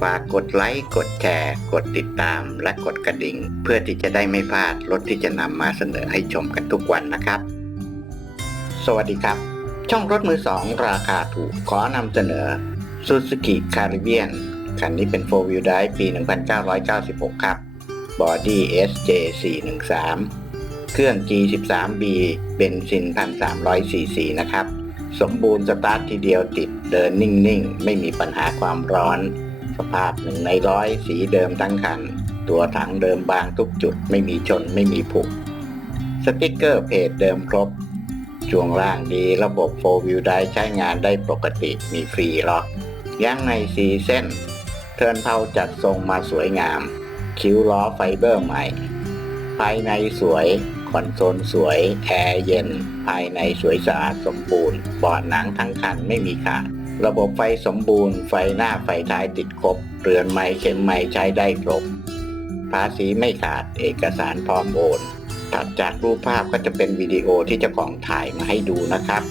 ฝากกดไลค์ กดแชร์ กดติดตาม และกดกระดิ่ง เพื่อที่จะได้ไม่พลาดรถที่จะนำมาเสนอให้ชมกันทุกวันนะครับ สวัสดีครับ ช่องรถมือสองราคาถูกขอนำเสนอ Suzuki Caribbean คันนี้เป็น 4 Wheel Drive ปี 1996 ครับ Body SJ413 เครื่อง G13B เบนซิน 1,300ซีซีนะครับ สมบูรณ์สตาร์ททีเดียวติดเดินนิ่ง ๆ ไม่มีปัญหาความร้อน สภาพหนึ่งในร้อยสีเดิมทั้งคัน ตัวถังเดิมบางทุกจุดไม่มีชนไม่มีผุสติกเกอร์เพจเดิมครบ ช่วงล่างดีระบบโฟวิวได้ใช้งานได้ปกติมีฟรีล็อกยางในสีเส้น เทิร์นเผาจัดทรงมาสวยงาม คิ้วล้อไฟเบอร์ใหม่ ภายในสวย คอนโซลสวย แอร์เย็น ภายในสวยสะอาดสมบูรณ์บาะหนังทั้งคันไม่มีขาด ระบบไฟสมบูรณ์ ไฟหน้าไฟท้ายติดครบ เรือนไม้เข็มไม้ใช้ได้ครบ ภาษีไม่ขาดเอกสารพร้อมโอนถัดจากรูปภาพก็จะเป็นวิดีโอที่เจ้าของถ่ายมาให้ดูนะครับ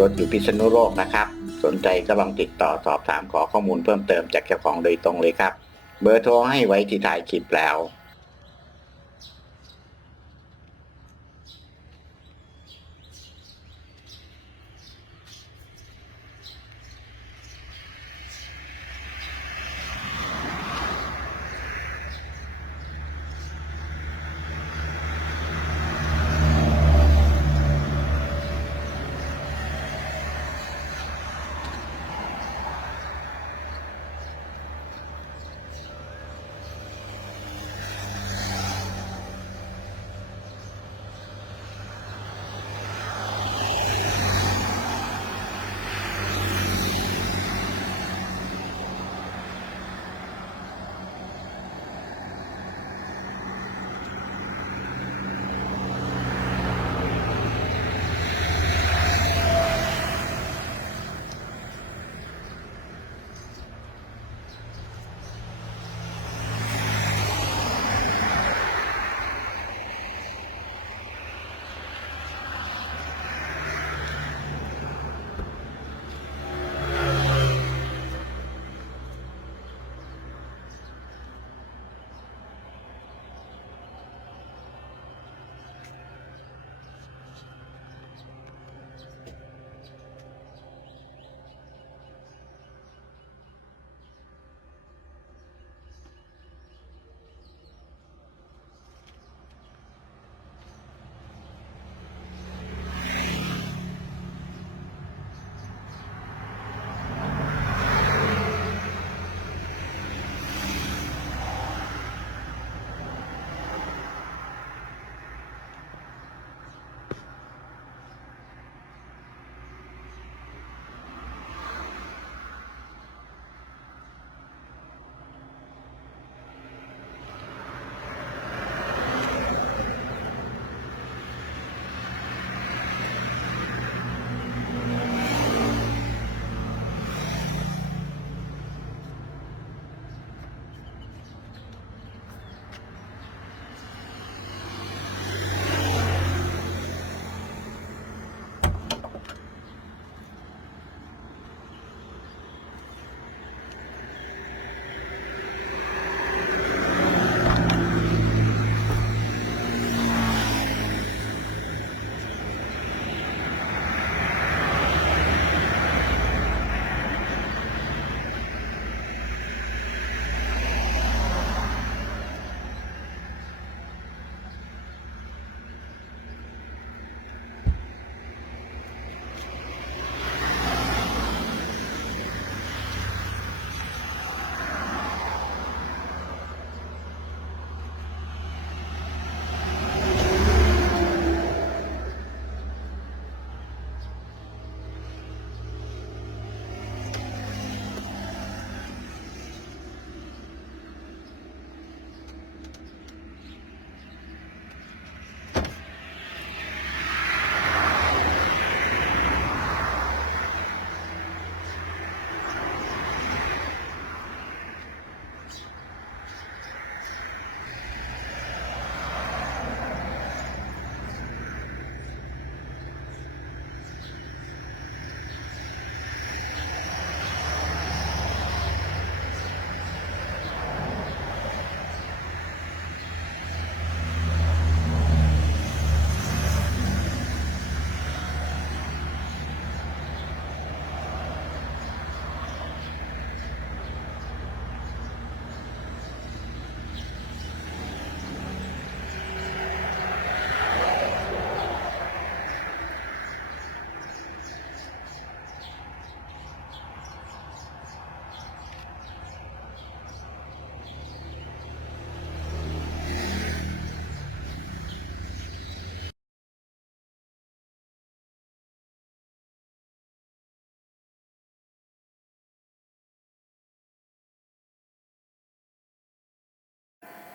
รถอยู่พิษณุโลกนะครับ สนใจก็ลองติดต่อสอบถามขอข้อมูลเพิ่มเติมจากเจ้าของโดยตรงเลยครับ เบอร์โทรให้ไว้ที่ถ่ายคลิปแล้ว